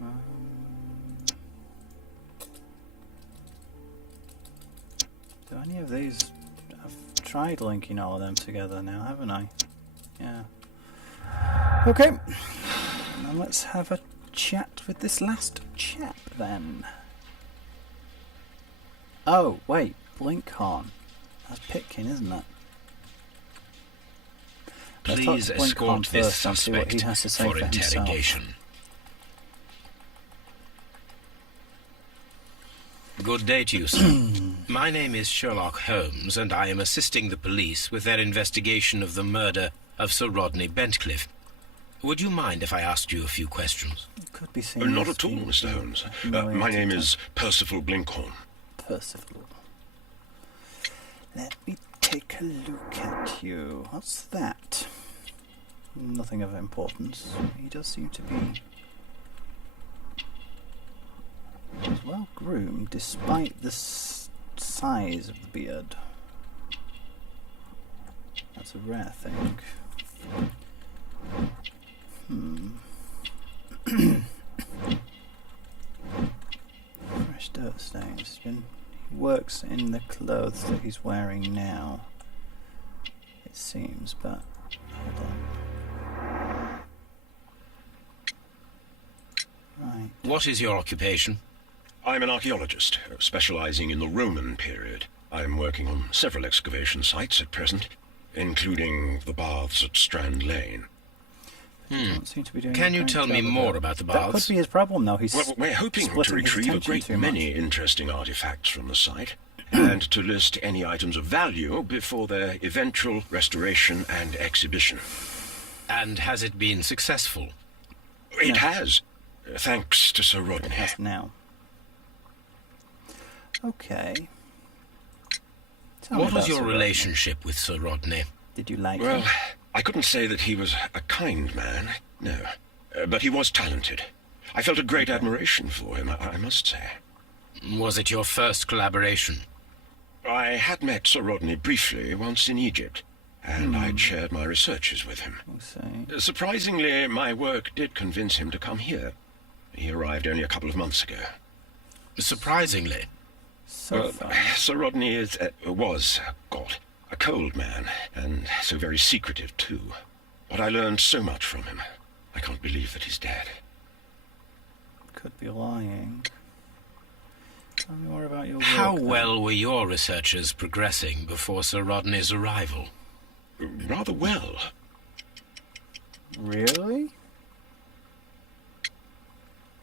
Do any of these... I've tried linking all of them together now, haven't I? Yeah. Okay. Now let's have a chat with this last chap then. Oh, wait. Blinkhorn. That's Pitkin, isn't it? Please escort this suspect for interrogation. Good day to you, sir. My name is Sherlock Holmes, and I am assisting the police with their investigation of the murder of Sir Rodney Bentcliffe. Would you mind if I asked you a few questions? Could be seen not at all, Mr. Holmes. My name is Percival Blinkhorn. Percival. Let me take a look at you. What's that? Nothing of importance. He does seem to be well groomed, despite the size of the beard. That's a rare thing. Fresh dirt stains. He works in the clothes that he's wearing now, it seems, but hold on. Right. What is your occupation? I'm an archaeologist, specializing in the Roman period. I'm working on several excavation sites at present, including the baths at Strand Lane. Don't seem to be doing Can you a tell great me job more of it. about the That baths? could be his problem, though. He's Well, we're hoping to splitting his retrieve a attention great too many much. interesting artifacts from the site, and to list any items of value before their eventual restoration and exhibition. And has it been successful? It has, thanks to Sir Rodney. That's now. Okay. Tell me What was about your Sir Rodney. relationship with Sir Rodney? Did you like Well, him? I couldn't say that he was a kind man, no. But he was talented. I felt a great admiration for him, I must say. Was it your first collaboration? I had met Sir Rodney briefly once in Egypt, and I'd shared my researches with him. We'll see. Surprisingly, my work did convince him to come here. He arrived only a couple of months ago. Surprisingly. So far. Sir Rodney was a cold man, and so very secretive too. But I learned so much from him. I can't believe that he's dead. Could be lying. Tell me more about your work. How then. well were your researches progressing before Sir Rodney's arrival? Rather well. Really?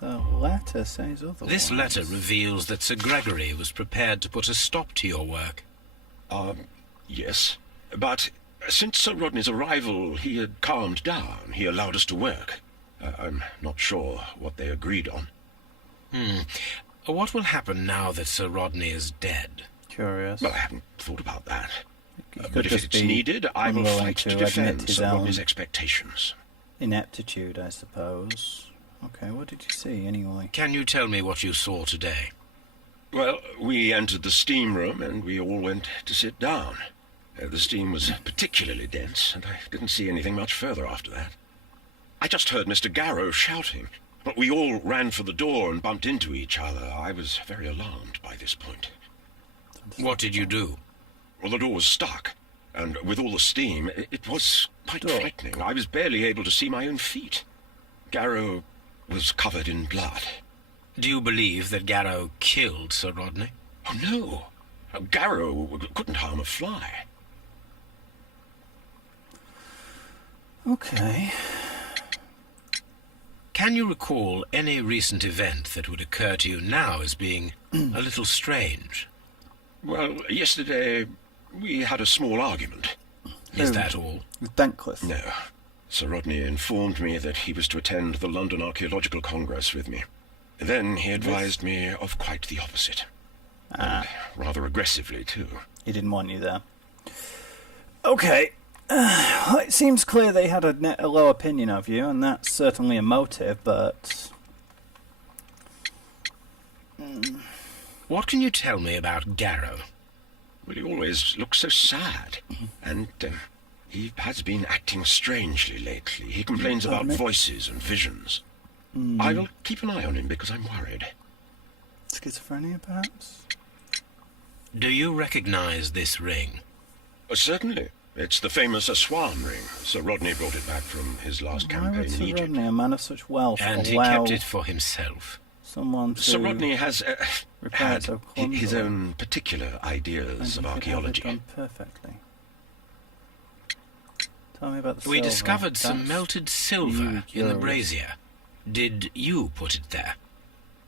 The letter says otherwise. This letter reveals that Sir Gregory was prepared to put a stop to your work. Yes. But since Sir Rodney's arrival, he had calmed down. He allowed us to work. I'm not sure what they agreed on. What will happen now that Sir Rodney is dead? Curious. Well, I haven't thought about that. He could But if just it's be needed, I will unwilling fight to admit defend his Sir own Rodney's expectations. ineptitude, I suppose. Okay, what did you see anyway? Can you tell me what you saw today? Well, we entered the steam room and we all went to sit down. The steam was particularly dense, and I didn't see anything much further after that. I just heard Mr. Garrow shouting, but we all ran for the door and bumped into each other. I was very alarmed by this point. What did you do? Well, the door was stuck, and with all the steam, it was quite frightening. I was barely able to see my own feet. Garrow was covered in blood. Do you believe that Garrow killed Sir Rodney? Oh, no. Garrow couldn't harm a fly. Okay. Can you recall any recent event that would occur to you now as being a little strange? Well, yesterday we had a small argument. Is that all? With Bentcliffe. No. Sir Rodney informed me that he was to attend the London Archaeological Congress with me. Then he advised me of quite the opposite. And rather aggressively, too. He didn't want you there. Okay. Well, it seems clear they had a low opinion of you, and that's certainly a motive, but... What can you tell me about Garrow? Well, he always looks so sad. And he has been acting strangely lately. He complains about voices and visions. I will keep an eye on him because I'm worried. Schizophrenia, perhaps? Do you recognize this ring? Certainly. It's the famous Swan ring. Sir Rodney brought it back from his last Why campaign would in Sir Egypt. Rodney, a man of such wealth, And he allow kept it for himself. someone to Sir Rodney has repair it had so his clumsily? own particular And ideas he of could have it archaeology. done perfectly. Tell me about the We silver. discovered some That's melted silver really in the curious. brazier. Did you put it there?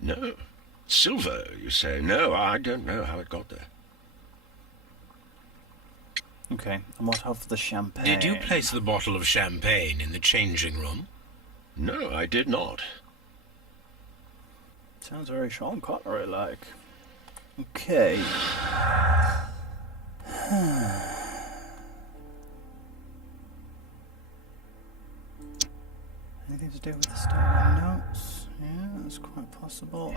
No. Silver, you say? No, I don't know how it got there. Okay, and what of the champagne? Did you place the bottle of champagne in the changing room? No, I did not. Sounds very Sean Connery-like. Okay. Anything to do with the stolen notes? Yeah, that's quite possible.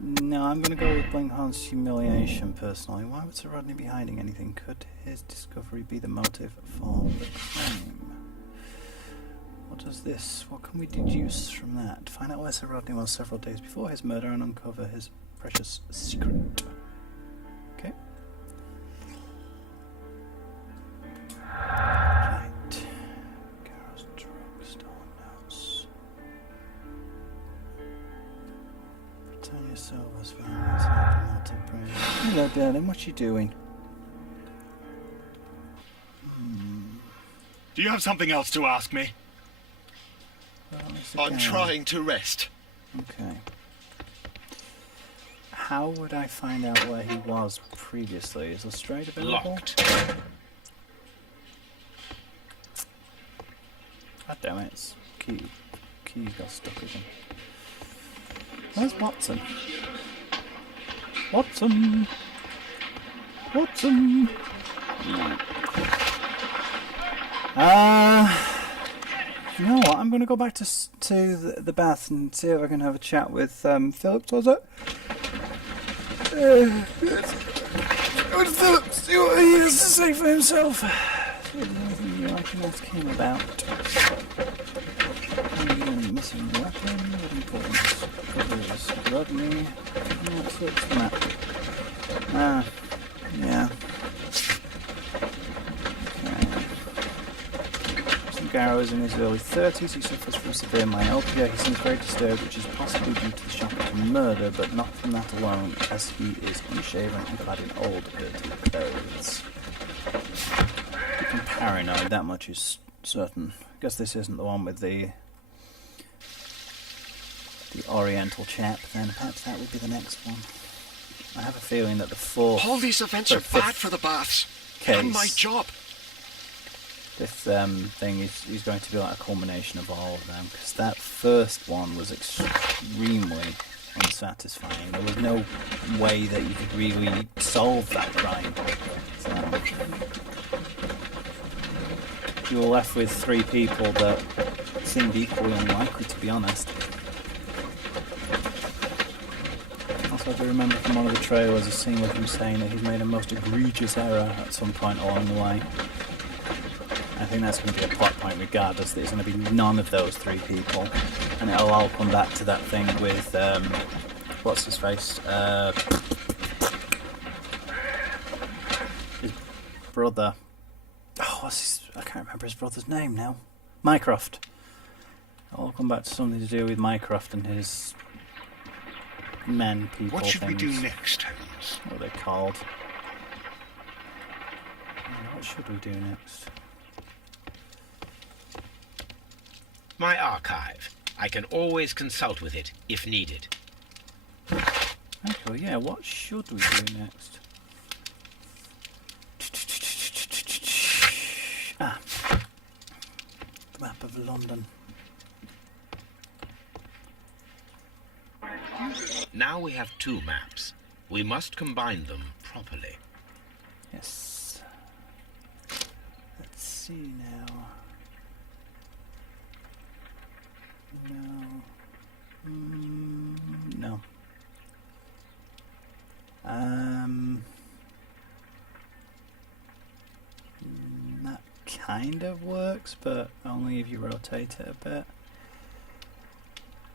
No, I'm going to go with Blinkhorn's humiliation, personally. Why would Sir Rodney be hiding anything? Could his discovery be the motive for the crime? What can we deduce from that? Find out where Sir Rodney was several days before his murder and uncover his precious secret. Okay. Right. Garrow's drug, stolen notes. Britannia Silver's found inside the melted brain. Hello, darling, what you doing? Do you have something else to ask me? Well, it's a I'm Garrow. trying to rest. Okay. How would I find out where he was previously? Is Lestrade available? Locked. God damn it, it's key. Key got stuck again. Where's Watson? Watson! Watson! You know what? I'm going to go back to the bath and see if I can have a chat with Phillips, was it? With Phillips, see what he has to say for himself. See if there's anything new I can ask him about. Missing weapon, what importance? Covers Rodney. No, search the map. Ah, yeah. Garrow is in his early 30s. He suffers from severe myopia. He seems very disturbed, which is possibly due to the shock of the murder, but not from that alone, as he is unshaven and clad in old, dirty clothes. Become paranoid, that much is certain. I guess this isn't the one with the Oriental chap, then perhaps that would be the next one. I have a feeling that the fourth... All these events sorry, are bad fifth for the baths. case, And my job. This thing is going to be like a culmination of all of them, because that first one was extremely unsatisfying. There was no way that you could really solve that crime. So you were left with three people that seemed equally unlikely, to be honest. Also, I do remember from one of the trailers a scene with him saying that he's made a most egregious error at some point along the way. I think that's going to be a plot point regardless. There's going to be none of those three people. And it'll all come back to that thing with, what's his face? His brother. Oh, I can't remember his brother's name now. Mycroft. It'll all come back to something to do with Mycroft and his men, people, What should we do things. next, Holmes? What are they called? What should we do next? My archive. I can always consult with it if needed. Okay, yeah, what should we do next? Ah. The map of London. Now we have two maps. We must combine them properly. Yes. Let's see now. No. No. That kind of works, but only if you rotate it a bit.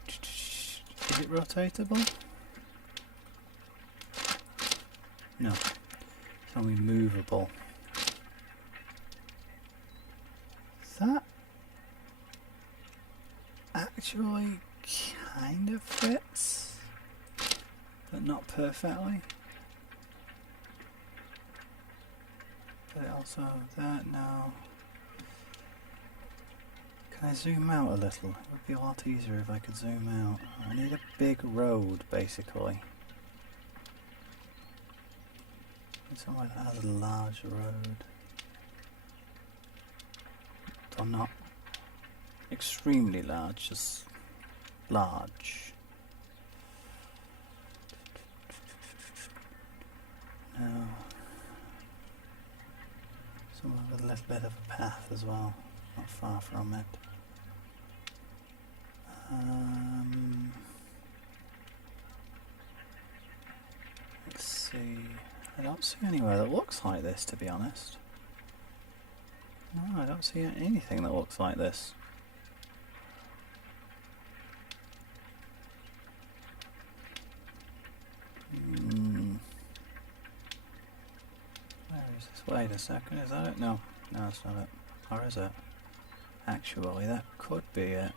Is it rotatable? No, it's only movable. That actually kind of fits, but not perfectly. But also that now. Can I zoom out a little? It would be a lot easier if I could zoom out. I need a big road, basically. Somewhere that has a large road. Or not extremely large, just large. Now, somewhere with a little bit of a path as well, not far from it. Let's see. I don't see anywhere that looks like this, to be honest. No, I don't see anything that looks like this. Where is this? Wait a second, is that it? No, that's not it. Or is it? Actually, that could be it.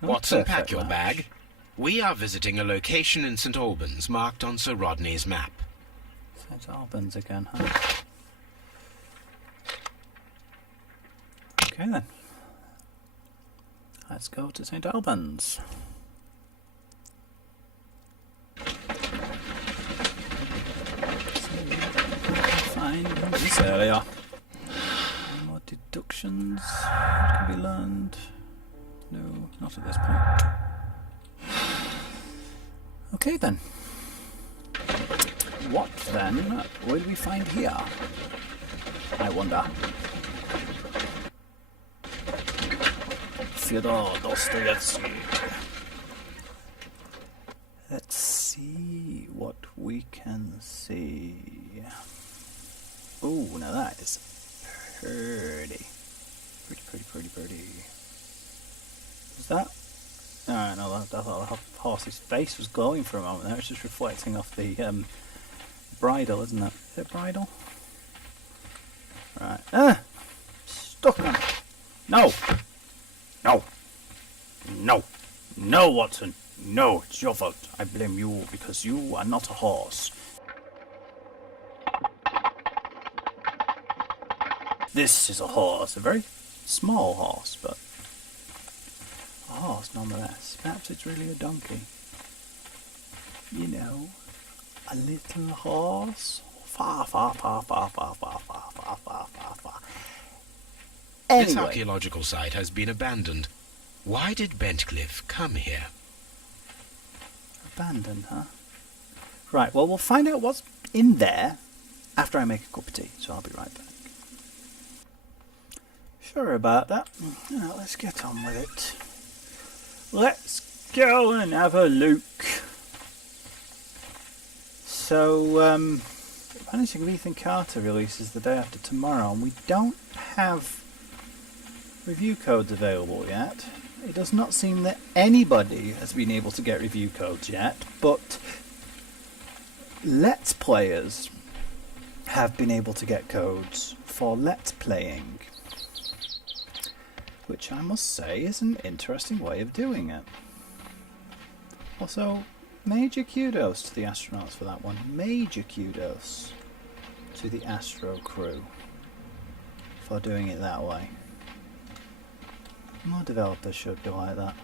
Watson, pack your bag. We are visiting a location in St. Albans marked on Sir Rodney's map. St. Albans again, huh? Okay then. Let's go to St. Albans. Find this area. Any more deductions that can be learned? No, not at this point. Okay then. What then will we find here? I wonder. Fyodor Dostoevsky. Let's see what we can see. Oh, now that is pretty. Pretty. Is that? Oh, no, I thought the horse's face was glowing for a moment there. It's just reflecting off the bridle, isn't it? Is it bridle? Right. Stuck on it. No! No, Watson. No, it's your fault. I blame you because you are not a horse. This is a horse. A very small horse, but a horse nonetheless. Perhaps it's really a donkey. You know, a little horse. Far. Anyway. This archaeological site has been abandoned. Why did Bentcliffe come here? Abandoned, huh? Right, well, we'll find out what's in there after I make a cup of tea, so I'll be right back. Sure about that. Now, let's get on with it. Let's go and have a look. So, Vanishing of Ethan Carter releases the day after tomorrow, and we don't have review codes available yet. It does not seem that anybody has been able to get review codes yet, but Let's Players have been able to get codes for Let's Playing, which I must say is an interesting way of doing it. Also, major kudos to the astronauts for that one. Major kudos to the Astro crew for doing it that way. More developers should be like that.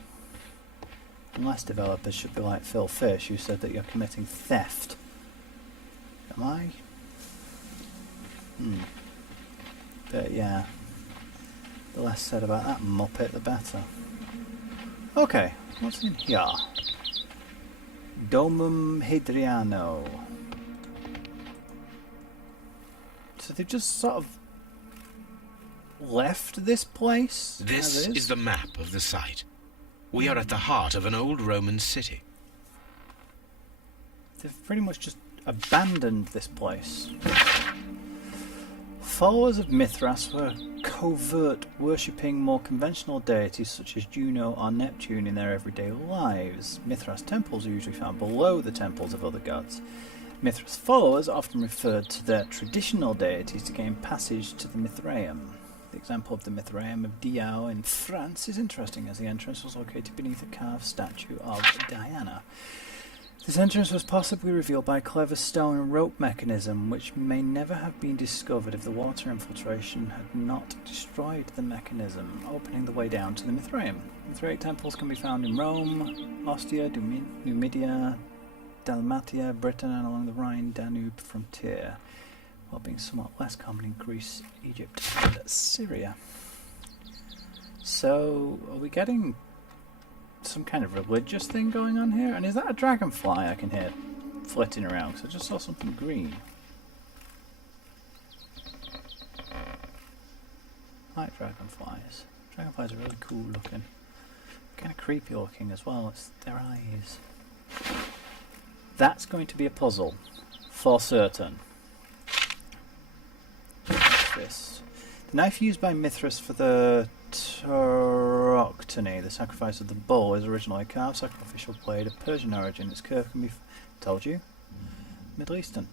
And less developers should be like Phil Fish, who said that you're committing theft. Am I? But yeah, the less said about that muppet, the better. Okay, what's in here? Domum Hadriano. So they've just sort of left this place? This is the map of the site. We are at the heart of an old Roman city. They've pretty much just abandoned this place followers of Mithras were covert, worshipping more conventional deities such as Juno or Neptune in their everyday lives. Mithras temples are usually found below the temples of other gods. Mithras followers often referred to their traditional deities to gain passage to the Mithraeum. The example of the Mithraeum of Diao in France is interesting, as the entrance was located beneath a carved statue of Diana. This entrance was possibly revealed by a clever stone and rope mechanism, which may never have been discovered if the water infiltration had not destroyed the mechanism, opening the way down to the Mithraeum. Mithraic temples can be found in Rome, Ostia, Numidia, Dalmatia, Britain, and along the Rhine-Danube frontier, while being somewhat less common in Greece, Egypt, and Syria. So, are we getting some kind of religious thing going on here? And is that a dragonfly I can hear flitting around? Because I just saw something green. I like dragonflies. Dragonflies are really cool looking. Kind of creepy looking as well. It's their eyes. That's going to be a puzzle. For certain. What's this? The knife used by Mithras for the Tauroctony, the sacrifice of the bull, is originally a carved sacrificial blade of Persian origin. Its curve can be... told you? Middle Eastern.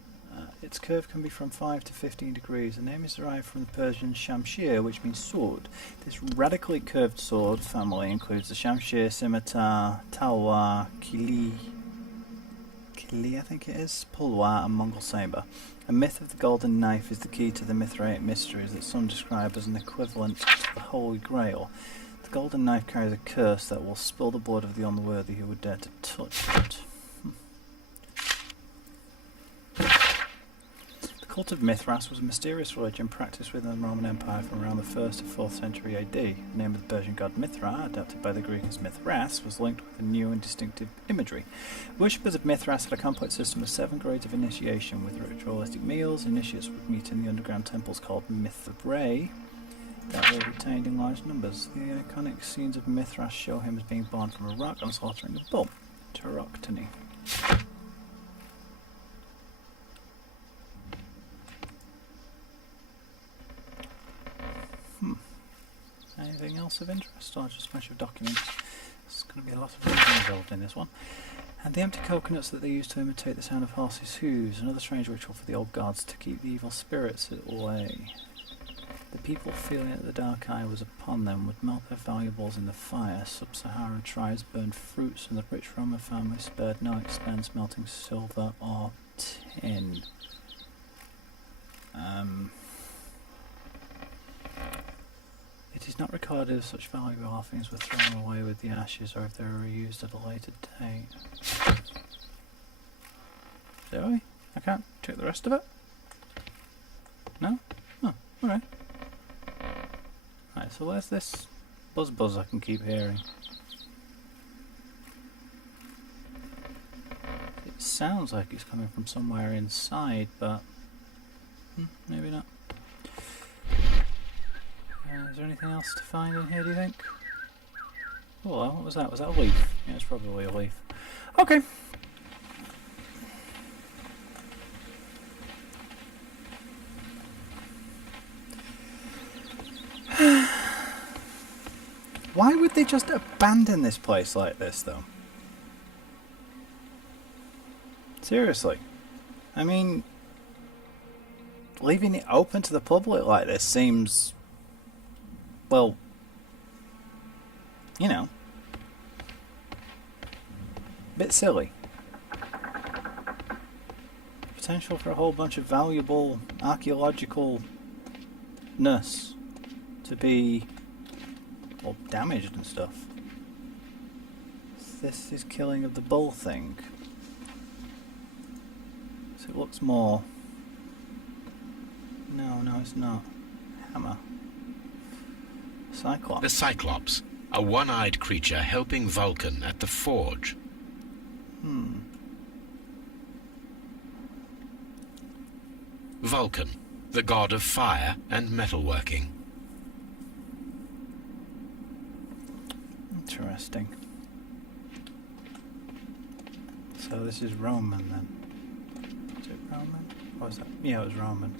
Its curve can be from 5 to 15 degrees. The name is derived from the Persian shamshir, which means sword. This radically curved sword family includes the shamshir, scimitar, talwar, kili, I think it is, pulwar, and Mongol saber. A myth of the golden knife is the key to the Mithraic mysteries that some describe as an equivalent to the Holy Grail. The golden knife carries a curse that will spill the blood of the unworthy who would dare to touch it. The cult of Mithras was a mysterious religion practiced within the Roman Empire from around the 1st to 4th century AD. The name of the Persian god Mithra, adapted by the Greek as Mithras, was linked with a new and distinctive imagery. Worshippers of Mithras had a complex system of 7 grades of initiation, with ritualistic meals. Initiates would meet in the underground temples called Mithrae that were retained in large numbers. The iconic scenes of Mithras show him as being born from a rock and slaughtering a bull. Tauroctony. Anything else of interest, or just a bunch of documents? There's going to be a lot of reading involved in this one. And the empty coconuts that they used to imitate the sound of horses' hooves, another strange ritual for the old gods to keep the evil spirits away. The people, feeling that the dark eye was upon them, would melt their valuables in the fire. Sub-Saharan tribes burned fruits, and the rich Roman family spared no expense melting silver or tin. It is not recorded if such valuable things were thrown away with the ashes or if they were reused at a later date. Do I can't check the rest of it? No? Oh, alright. Right, so where's this buzz I can keep hearing? It sounds like it's coming from somewhere inside, but maybe not. Is there anything else to find in here, do you think? Oh, well, what was that? Was that a leaf? Yeah, it's probably a leaf. Okay. Why would they just abandon this place like this, though? Seriously. I mean, leaving it open to the public like this seems... well, you know, a bit silly. Potential for a whole bunch of valuable archaeological-ness to be, well, damaged and stuff. This is killing of the bull thing. So it looks more... No, it's not. Hammer. Cyclops. The Cyclops, a one-eyed creature helping Vulcan at the forge. Vulcan, the god of fire and metalworking. Interesting. So this is Roman then. Is it Roman? What was that? Yeah, it was Roman.